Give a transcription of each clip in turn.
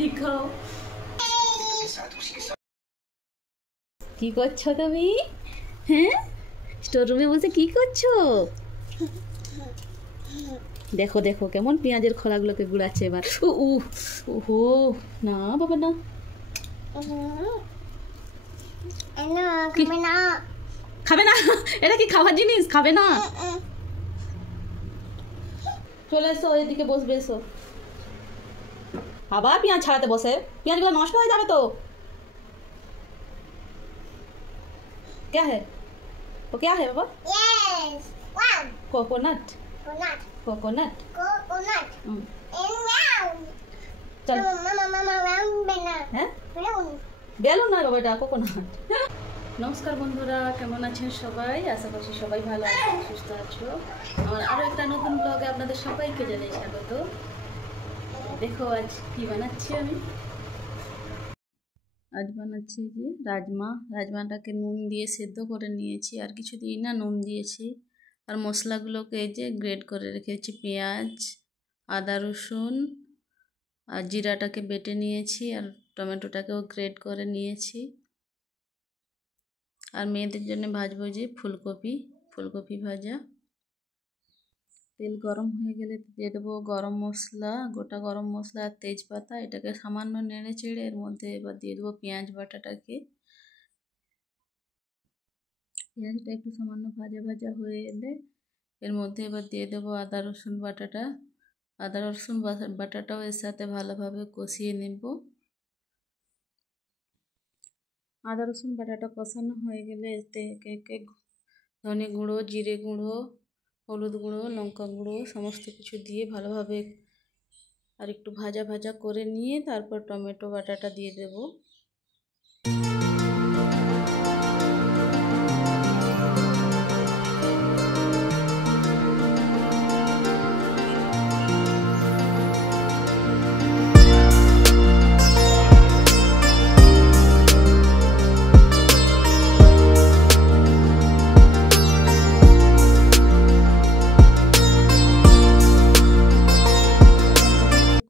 दिखाओ কি করছো তুমি? হ্যাঁ, স্টোর রুমে বসে কি করছো? দেখো দেখো কেমন পেঁয়াজের খোলাগুলোকে গুড়াচ্ছে এবার। ওহো, না বাবা না, খাবে না, এটা কি খাবার জিনিস? খাবে না। চলে এসো, এদিকে বসবে, এসো। আবার পেঁয়াজ ছাড়াতে বসে, পেঁয়াজগুলো নষ্ট হয়ে যাবে তো। क्या है वो? क्या है बाबा? Yes, one. Coconut. Coconut. Coconut. Coconut. Hmm. And round. चल। Mama, round banana. হ্যাঁ, Round. বেলুন না বাবা, এটা কোকোনাট। নমস্কার বন্ধুরা, কেমন আছেন সবাই? আশা করছি সবাই ভালো আছো, সুস্থ আছো। আমার আরও একটা নতুন ব্লগে আপনাদের সবাইকে জানাই স্বাগত। দেখো আজ কি বানাচ্ছি আমি। আজ বানাচ্ছি যে রাজমাটাকে নুন দিয়ে সেদ্ধ করে নিয়েছি, আর কিছু দিই না, নুন দিয়েছি। আর মশলাগুলোকে এই যে গ্রেড করে রেখেছি, পেঁয়াজ, আদা রসুন আর জিরাটাকে বেটে নিয়েছি, আর টমেটোটাকেও গ্রেড করে নিয়েছি। আর মেয়েদের জন্য ভাজবো যে ফুলকপি ভাজা। তেল গরম হয়ে গেলে দিয়ে দেবো গরম মশলা, গোটা গরম মশলা আর তেজপাতা। এটাকে সামান্য নেড়ে চেড়ে এর মধ্যে এবার দিয়ে দেবো পেঁয়াজ বাটাটাকে। পেঁয়াজটা একটু সামান্য ভাজা ভাজা হয়ে এলে এর মধ্যে এবার দিয়ে দেবো আদা রসুন বাটাটা। আদা রসুন বাটাটাও এর সাথে ভালোভাবে কষিয়ে নেব। আদা রসুন বাটাটা কষানো হয়ে গেলে এতে একে ধনে গুঁড়ো, জিরে গুঁড়ো, হলুদ গুঁড়ো, লঙ্কা গুঁড়ো সমস্ত কিছু দিয়ে ভালোভাবে আর একটু ভাজা ভাজা করে নিয়ে তারপর টমেটো বাটাটা দিয়ে দেব।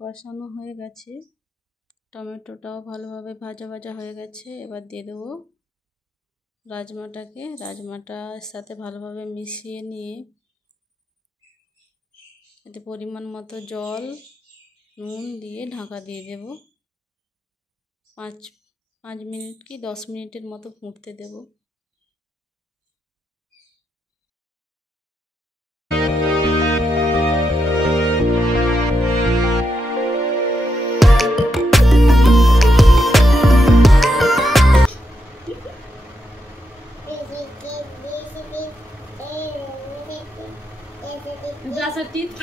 কষানো হয়ে গেছে, টমেটোটাও ভালোভাবে ভাজা ভাজা হয়ে গেছে। এবার দিয়ে দেবো রাজমাটার সাথে ভালোভাবে মিশিয়ে নিয়ে এতে পরিমাণ মতো জল, নুন দিয়ে ঢাকা দিয়ে দেব। 5 মিনিট কি 10 মিনিটের মতো ফুটতে দেব। Brush your teeth.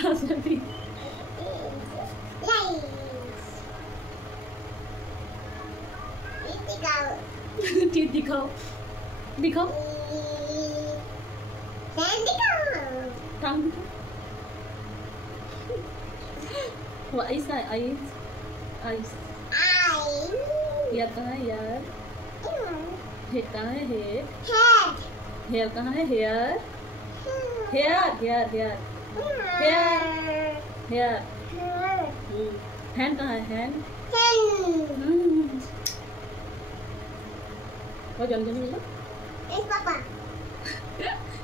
Teeth दिखाओ। Tongue दिखाओ। What is that? Eyes। यार कहाँ है यार? हेड कहाँ है? हेयर कहाँ है? हेयर। हैंड कहाँ है? हैंड। और जॉनी बोलो।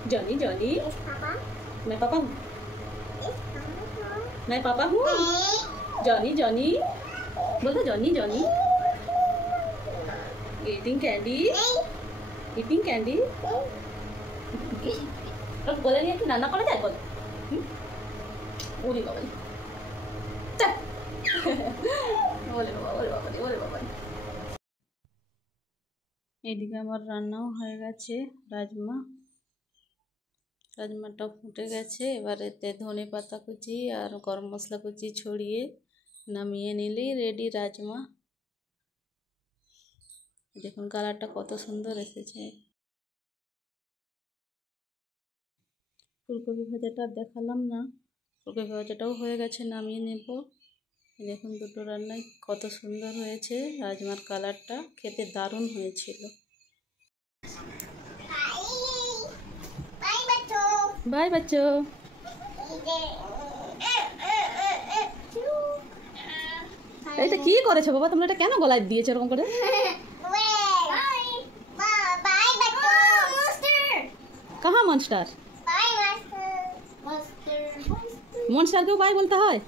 जॉनी। मैं पापा हूँ। जॉनी बोलो। Johnny eating candy। তো বলে নিয়ে একটু রান্না করা যায় বল? ওরে বাবা, ওরে বাবা। এদিকে আমার রান্নাও হয়ে গেছে। রাজমাটা ফুটে গেছে। এবার এতে ধনে পাতা কুচি আর গরম মশলা কুচি ছড়িয়ে নামিয়ে নিলেই রেডি রাজমা। দেখুন কালারটা কত সুন্দর এসেছে। ফুলকপি ভাজাটা দেখালাম না, ফুলকপি ভাজাটাও হয়ে গেছে, নামিয়ে নেব। দেখুন দুটো রান্নাই কত সুন্দর হয়েছে। রাজমার কালারটা খেতে দারুণ হয়েছিল। बाय बच्चों। এটা কি করেছো বাবা? তোমরা এটা কেন গলায় দিয়েছো এরকম করে? कहाँ मॉन्स्टर? মনস্টার কেও বাই বলতে হয়?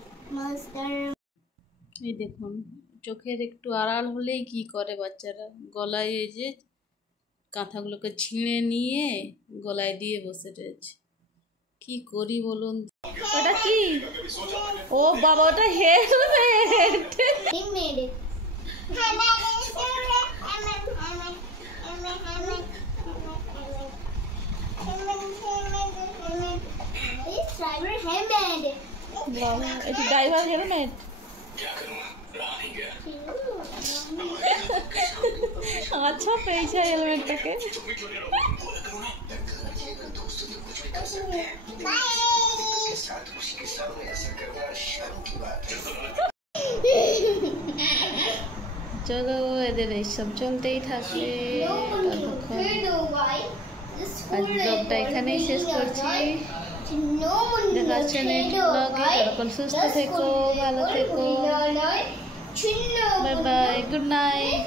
এই দেখুন, চোখের একটু আড়াল হলেই কি করে বাচ্চারা, গলায় এই যে কাঁথাগুলোকে ছিঁড়ে নিয়ে গলায় দিয়ে বসে রয়েছে। কি করি বলুন? ওটা কি? ও বাবা, ওটা হেলমেট। বাবা, এটা ড্রাইভার হেলমেট। আচ্ছা পেয়েছে হেলমেটটাকে। চলো, এদের এইসব চলতেই থাকে ততক্ষণ। আজ ব্লগটা এখানেই শেষ করছি। দেখা হচ্ছে নেক্সট ব্লগে। ততক্ষণ সুস্থ থেকো, ভালো থেকো। Bye bye, good night.